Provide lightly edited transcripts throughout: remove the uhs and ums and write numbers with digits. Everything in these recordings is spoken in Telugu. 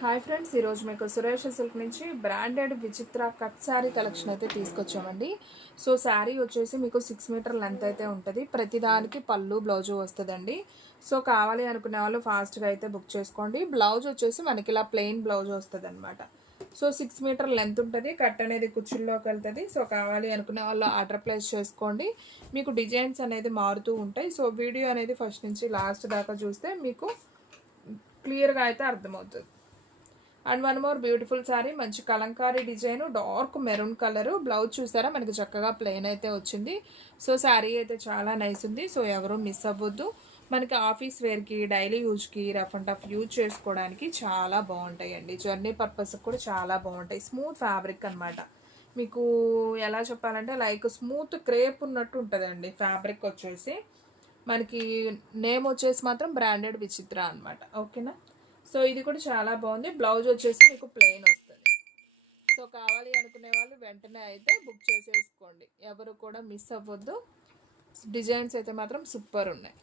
హాయ్ ఫ్రెండ్స్, ఈరోజు మీకు సురేష్ సిల్క్ నుంచి బ్రాండెడ్ విచిత్ర కట్ శారీ కలెక్షన్ అయితే తీసుకొచ్చామండి. సో శారీ వచ్చేసి మీకు 6 మీటర్ లెంత్ అయితే ఉంటుంది. ప్రతిదానికి పళ్ళు బ్లౌజు వస్తుందండి. సో కావాలి అనుకునే వాళ్ళు ఫాస్ట్గా అయితే బుక్ చేసుకోండి. బ్లౌజ్ వచ్చేసి మనకి ఇలా ప్లెయిన్ బ్లౌజ్ వస్తుంది అనమాట. సో 6 మీటర్ లెంత్ ఉంటుంది. కట్ అనేది కుచ్చుల్లోకి వెళ్తుంది. సో కావాలి అనుకునే వాళ్ళు ఆర్డర్ ప్లేస్ చేసుకోండి. మీకు డిజైన్స్ అనేది మారుతూ ఉంటాయి. సో వీడియో అనేది ఫస్ట్ నుంచి లాస్ట్ దాకా చూస్తే మీకు క్లియర్గా అయితే అర్థమవుతుంది. And one more beautiful sari, మంచి kalamkari design, dark maroon colour. Blouse చూసారా మనకి చక్కగా ప్లెయిన్ అయితే వచ్చింది. సో శారీ అయితే చాలా నైస్ ఉంది. సో ఎవరు మిస్ అవ్వద్దు. మనకి ఆఫీస్ వేర్కి, డైలీ యూజ్కి, రఫ్ అండ్ టఫ్ యూజ్ చేసుకోవడానికి చాలా బాగుంటాయండి. జర్నీ పర్పస్కి కూడా చాలా బాగుంటాయి. స్మూత్ ఫ్యాబ్రిక్ అనమాట. మీకు ఎలా చెప్పాలంటే లైక్ స్మూత్ క్రేప్ ఉన్నట్టు ఉంటుందండి. ఫ్యాబ్రిక్ వచ్చేసి మనకి నేమ్ వచ్చేసి మాత్రం బ్రాండెడ్ విచిత్ర అనమాట. ఓకేనా. సో ఇది కూడా చాలా బాగుంది. బ్లౌజ్ వచ్చేసి మీకు ప్లెయిన్ వస్తుంది. సో కావాలి అనుకునే వాళ్ళు వెంటనే అయితే బుక్ చేసేసుకోండి. ఎవరు కూడా మిస్ అవ్వద్దు. డిజైన్స్ అయితే మాత్రం సూపర్ ఉన్నాయి.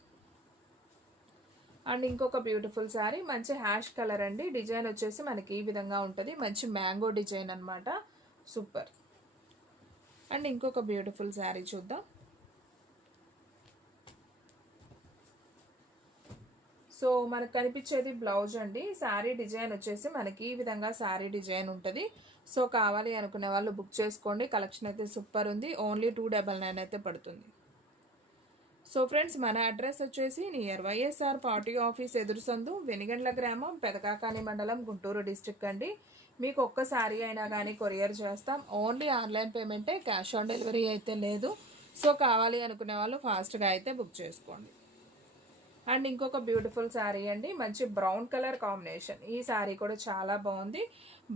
అండ్ ఇంకొక బ్యూటిఫుల్ శారీ, మంచి హ్యాష్ కలర్ అండి. డిజైన్ వచ్చేసి మనకి ఈ విధంగా ఉంటుంది. మంచి మ్యాంగో డిజైన్ అనమాట. సూపర్. అండ్ ఇంకొక బ్యూటిఫుల్ శారీ చూద్దాం. సో మనకు కనిపించేది బ్లౌజ్ అండి. శారీ డిజైన్ వచ్చేసి మనకి ఈ విధంగా శారీ డిజైన్ ఉంటుంది. సో కావాలి అనుకునే వాళ్ళు బుక్ చేసుకోండి. కలెక్షన్ అయితే సూపర్ ఉంది. ఓన్లీ 299 అయితే పడుతుంది. సో ఫ్రెండ్స్, మన అడ్రస్ వచ్చేసి నియర్ వైఎస్ఆర్ పార్టీ ఆఫీస్ ఎదురుసందు, వెనిగండ్ల గ్రామం, పెదకాకాని మండలం, గుంటూరు డిస్ట్రిక్ట్ అండి. మీకు ఒక్క శారీ అయినా కానీ కొరియర్ చేస్తాం. ఓన్లీ ఆన్లైన్ పేమెంటే, క్యాష్ ఆన్ డెలివరీ అయితే లేదు. సో కావాలి అనుకునే వాళ్ళు ఫాస్ట్గా అయితే బుక్ చేసుకోండి. అండ్ ఇంకొక బ్యూటిఫుల్ శారీ అండి, మంచి బ్రౌన్ కలర్ కాంబినేషన్. ఈ శారీ కూడా చాలా బాగుంది.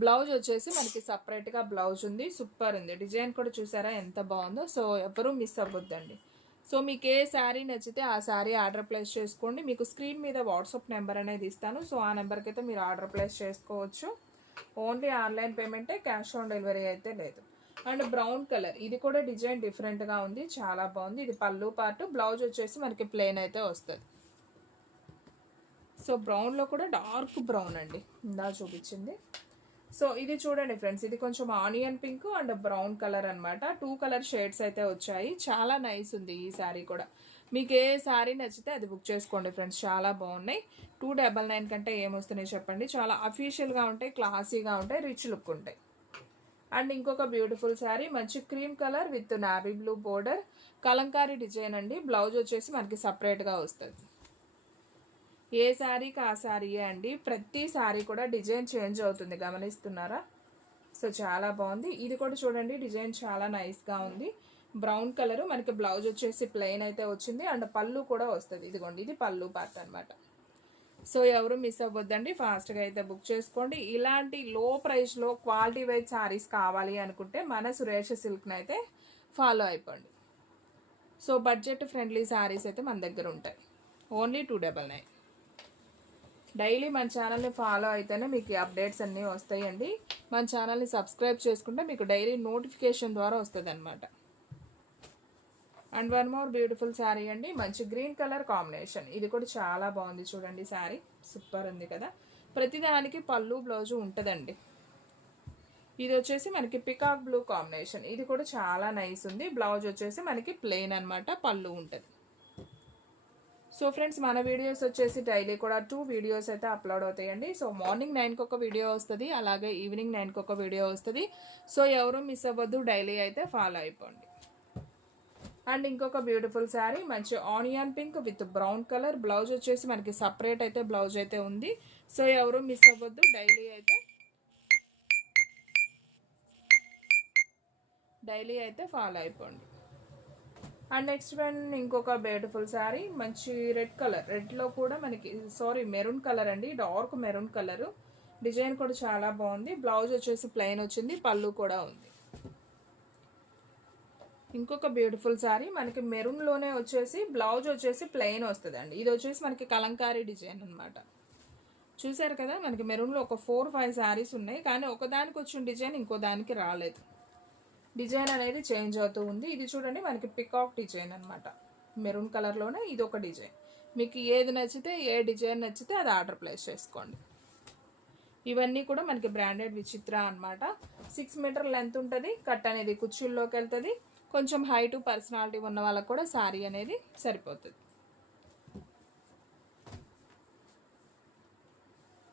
బ్లౌజ్ వచ్చేసి మనకి సపరేట్గా బ్లౌజ్ ఉంది. సూపర్ ఉంది. డిజైన్ కూడా చూసారా ఎంత బాగుందో. సో ఎవరూ మిస్ అవ్వద్దండి. సో మీకు ఏ శారీ నచ్చితే ఆ శారీ ఆర్డర్ ప్లేస్ చేసుకోండి. మీకు స్క్రీన్ మీద వాట్సాప్ నెంబర్ అనేది ఇస్తాను. సో ఆ నెంబర్కి అయితే మీరు ఆర్డర్ ప్లేస్ చేసుకోవచ్చు. ఓన్లీ ఆన్లైన్ పేమెంటే, క్యాష్ ఆన్ డెలివరీ అయితే లేదు. అండ్ బ్రౌన్ కలర్, ఇది కూడా డిజైన్ డిఫరెంట్గా ఉంది. చాలా బాగుంది. ఇది పళ్ళు పార్ట్. బ్లౌజ్ వచ్చేసి మనకి ప్లెయిన్ అయితే వస్తుంది. సో బ్రౌన్లో కూడా డార్క్ బ్రౌన్ అండి, ఇందా చూపించింది. సో ఇది చూడండి ఫ్రెండ్స్, ఇది కొంచెం onion pink and brown colour అనమాట. 2 కలర్ షేడ్స్ అయితే వచ్చాయి. చాలా నైస్ ఉంది ఈ శారీ కూడా. మీకు ఏ శారీ నచ్చితే అది బుక్ చేసుకోండి ఫ్రెండ్స్. చాలా బాగున్నాయి. 299 కంటే ఏమొస్తున్నాయి చెప్పండి. చాలా అఫీషియల్గా ఉంటాయి, క్లాసీగా ఉంటాయి, రిచ్ లుక్ ఉంటాయి. అండ్ ఇంకొక బ్యూటిఫుల్ శారీ, మంచి cream colour with navy blue border, Kalamkari design అండి. బ్లౌజ్ వచ్చేసి మనకి సపరేట్గా వస్తుంది. ఏ శారీకి ఆ శారీయే అండి. ప్రతి శారీ కూడా డిజైన్ చేంజ్ అవుతుంది, గమనిస్తున్నారా. సో చాలా బాగుంది. ఇది కూడా చూడండి, డిజైన్ చాలా నైస్గా ఉంది. బ్రౌన్ కలరు, మనకి బ్లౌజ్ వచ్చేసి ప్లెయిన్ అయితే వచ్చింది. అండ్ పళ్ళు కూడా వస్తుంది. ఇదిగోండి, ఇది పళ్ళు పార్ట్ అనమాట. సో ఎవరు మిస్ అవ్వద్దండి, ఫాస్ట్గా అయితే బుక్ చేసుకోండి. ఇలాంటి లో ప్రైస్లో క్వాలిటీ వైజ్ శారీస్ కావాలి అనుకుంటే మన సురేష్ సిల్క్ని అయితే ఫాలో అయిపోండి. సో బడ్జెట్ ఫ్రెండ్లీ శారీస్ అయితే మన దగ్గర ఉంటాయి. ఓన్లీ 299. డైలీ మన ఛానల్ని ఫాలో అయితేనే మీకు అప్డేట్స్ అన్నీ వస్తాయండి. మన ఛానల్ని సబ్స్క్రైబ్ చేసుకుంటే మీకు డైలీ నోటిఫికేషన్ ద్వారా వస్తుంది అనమాట. And one more beautiful sari అండి, మంచి గ్రీన్ కలర్ కాంబినేషన్. ఇది కూడా చాలా బాగుంది. చూడండి శారీ సూపర్ ఉంది కదా. ప్రతిదానికి పళ్ళు బ్లౌజు ఉంటుందండి. ఇది వచ్చేసి మనకి పికాక్ బ్లూ కాంబినేషన్. ఇది కూడా చాలా నైస్ ఉంది. బ్లౌజ్ వచ్చేసి మనకి ప్లెయిన్ అనమాట, పళ్ళు ఉంటుంది. సో ఫ్రెండ్స్, మన వీడియోస్ వచ్చేసి డైలీ కూడా 2 వీడియోస్ అయితే అప్లోడ్ అవుతాయండి. సో మార్నింగ్ 9కి ఒక వీడియో వస్తుంది, అలాగే ఈవినింగ్ 9కి ఒక వీడియో వస్తుంది. సో ఎవరు మిస్ అవ్వద్దు, డైలీ అయితే ఫాలో అయిపోండి. అండ్ ఇంకొక బ్యూటిఫుల్ శారీ, మంచి onion pink with brown colour. Blouse వచ్చేసి మనకి సపరేట్ అయితే బ్లౌజ్ అయితే ఉంది. సో ఎవరు మిస్ అవ్వద్దు, డైలీ అయితే ఫాలో అయిపోండి. అండ్ నెక్స్ట్ వన్ ఇంకొక బ్యూటిఫుల్ శారీ, మంచి రెడ్ కలర్. రెడ్లో కూడా మనకి మెరూన్ కలర్ అండి, డార్క్ మెరూన్ కలరు. డిజైన్ కూడా చాలా బాగుంది. బ్లౌజ్ వచ్చేసి ప్లెయిన్ వచ్చింది, పళ్ళు కూడా ఉంది. ఇంకొక బ్యూటిఫుల్ శారీ, మనకి మెరూన్లోనే వచ్చేసి బ్లౌజ్ వచ్చేసి ప్లెయిన్ వస్తుందండి. ఇది వచ్చేసి మనకి కలంకారీ డిజైన్ అనమాట. చూసారు కదా, మనకి మెరూన్లో ఒక 4-5 శారీస్ ఉన్నాయి, కానీ ఒకదానికి వచ్చిన డిజైన్ ఇంకో దానికి రాలేదు. డిజైన్ అనేది చేంజ్ అవుతూ ఉంది. ఇది చూడండి, మనకి పికాక్ డిజైన్ అనమాట. మెరూన్ కలర్లోనే ఇది ఒక డిజైన్. మీకు ఏది నచ్చితే, ఏ డిజైన్ నచ్చితే అది ఆర్డర్ ప్లేస్ చేసుకోండి. ఇవన్నీ కూడా మనకి బ్రాండెడ్ విచిత్ర అన్నమాట. 6 మీటర్ లెంత్ ఉంటుంది. కట్ అనేది కుచ్చుల్లోకి వెళ్తుంది. కొంచెం హైట్ పర్సనాలిటీ ఉన్న వాళ్ళకి కూడా శారీ అనేది సరిపోతుంది.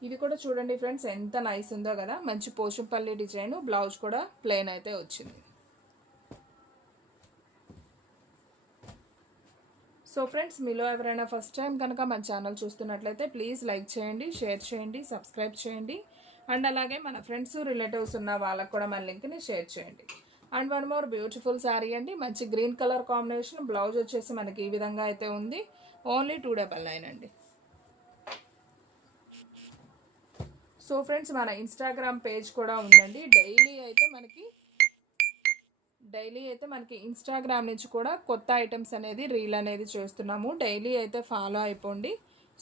ఇది కూడా చూడండి ఫ్రెండ్స్ ఎంత నైస్ ఉందో కదా. మంచి పోచంపల్లి డిజైన్, బ్లౌజ్ కూడా ప్లెయిన్ అయితే వచ్చింది. సో ఫ్రెండ్స్, మీలో ఎవరైనా ఫస్ట్ టైం కనుక మన ఛానల్ చూస్తున్నట్లయితే ప్లీజ్ లైక్ చేయండి, షేర్ చేయండి, సబ్స్క్రైబ్ చేయండి. అండ్ అలాగే మన ఫ్రెండ్స్ రిలేటివ్స్ ఉన్న వాళ్ళకు కూడా మన లింక్ని షేర్ చేయండి. And one more beautiful sari అండి. మంచి గ్రీన్ కలర్ కాంబినేషన్. బ్లౌజ్ వచ్చేసి మనకి ఈ విధంగా అయితే ఉంది. ఓన్లీ 299 అండి. సో ఫ్రెండ్స్, మన ఇన్స్టాగ్రామ్ పేజ్ కూడా ఉందండి. డైలీ అయితే మనకి ఇన్స్టాగ్రామ్ నుంచి కూడా కొత్త ఐటమ్స్ అనేది రీల్ అనేది చేస్తున్నాము. డైలీ అయితే ఫాలో అయిపోండి.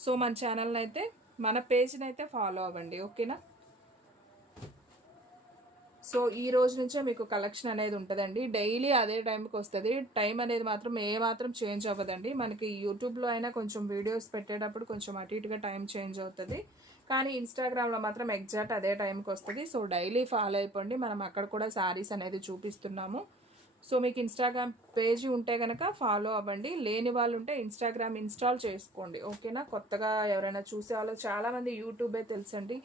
సో మన ఛానల్ని అయితే, మన పేజ్ని అయితే ఫాలో అవ్వండి, ఓకేనా. సో ఈ రోజు నుంచే మీకు కలెక్షన్ అనేది ఉంటుందండి. డైలీ అదే టైంకి వస్తుంది. టైం అనేది మాత్రం ఏమాత్రం చేంజ్ అవ్వదండి. మనకి యూట్యూబ్లో అయినా కొంచెం వీడియోస్ పెట్టేటప్పుడు కొంచెం అటు ఇటుగా టైం చేంజ్ అవుతుంది, కానీ ఇన్స్టాగ్రామ్లో మాత్రం ఎగ్జాక్ట్ అదే టైంకి వస్తుంది. సో డైలీ ఫాలో అయిపోండి. మనం అక్కడ కూడా శారీస్ అనేది చూపిస్తున్నాము. సో మీకు ఇన్స్టాగ్రామ్ పేజీ ఉంటే కనుక ఫాలో అవ్వండి. లేని వాళ్ళు ఉంటే ఇన్స్టాగ్రామ్ ఇన్స్టాల్ చేసుకోండి, ఓకేనా. కొత్తగా ఎవరైనా చూసే వాళ్ళు చాలామంది యూట్యూబే తెలుసండి,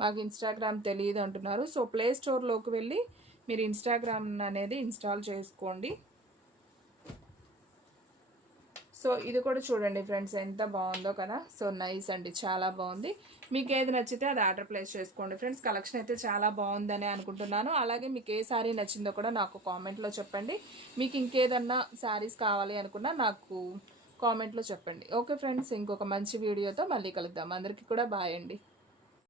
మాకు ఇన్స్టాగ్రామ్ తెలియదు అంటున్నారు. సో ప్లే స్టోర్లోకి వెళ్ళి మీరు ఇన్స్టాగ్రామ్ అనేది ఇన్స్టాల్ చేసుకోండి. సో ఇది కూడా చూడండి ఫ్రెండ్స్ ఎంత బాగుందో కదా. సో నైస్ అండి, చాలా బాగుంది. మీకు ఏది నచ్చితే అది ఆర్డర్ ప్లేస్ చేసుకోండి ఫ్రెండ్స్. కలెక్షన్ అయితే చాలా బాగుందని అనుకుంటున్నాను. అలాగే మీకు ఏ శారీ నచ్చిందో కూడా నాకు కామెంట్లో చెప్పండి. మీకు ఇంకేదన్నా శారీస్ కావాలి అనుకున్నా నాకు కామెంట్లో చెప్పండి. ఓకే ఫ్రెండ్స్, ఇంకొక మంచి వీడియోతో మళ్ళీ కలుద్దాం. అందరికీ కూడా బాయ్ అండి.